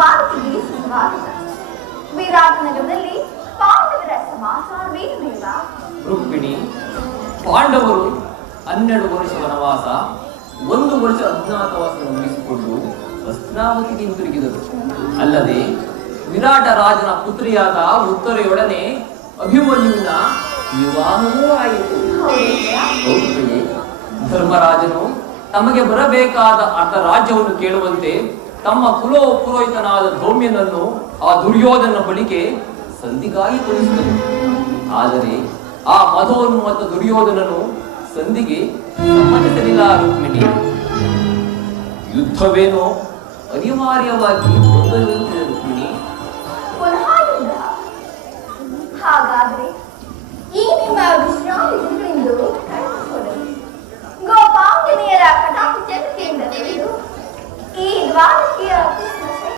ಸ್ವಾಗತಿಗೆ ಸ್ವಾಗತ. ವಿರಾಟನಗರದಲ್ಲಿ ಪಾಂಡವರ ಸಮಾಚಾರವೇನು ದೇವ? ರುಕ್ಮಿಣಿ, ಪಾಂಡವರು 12 ವರ್ಷ ವನವಾಸ, 1 ವರ್ಷ ಅಜ್ಞಾತವಾಸ ಮುಗಿಸಿಕೊಂಡು ಹಸ್ತಿನಾವತಿಗೆ ಹಿಂತಿರುಗಿದರು. ಅಲ್ಲದೆ ವಿರಾಟ ರಾಜನ ಪುತ್ರಿಯಾದ ಉತ್ತರೆಯೊಡನೆ ಅಭಿಮನ್ಯುವಿನ ವಿವಾಹವೂ ಆಯಿತು. ಧರ್ಮರಾಜನು ತಮಗೆ ಬರಬೇಕಾದ ಅರ್ಧ ರಾಜ್ಯವನ್ನು ಕೇಳುವಂತೆ ತಮ್ಮ ಪುರೋಹಿತನಾದ ಧೌಮ್ಯನನ್ನು ಆ ದುರ್ಯೋಧನ ಬಳಿಗೆ ಸಂಧಿಗಾಗಿ ಕಳಿಸಿದರು. ಆದರೆ ಆ ಮಧೋನ್ಮತ್ತ ದುರ್ಯೋಧನನು ಸಂಧಿಗೆ ಸಮ್ಮತಿಸಲಿಲ್ಲ. ರುಕ್ಮಿಣಿ, ಯುದ್ಧವೇನೋ ಅನಿವಾರ್ಯವಾಗಿ ಮುಂದುವರಿಯುತ್ತಿದೆ. ರುಕ್ಮಿಣಿ, ಪುನಃ ಯುದ್ಧ? ಹಾಗಾದರೆ ಈ ನಿಮ್ಮ ವಿಶ್ರಾಂತಿ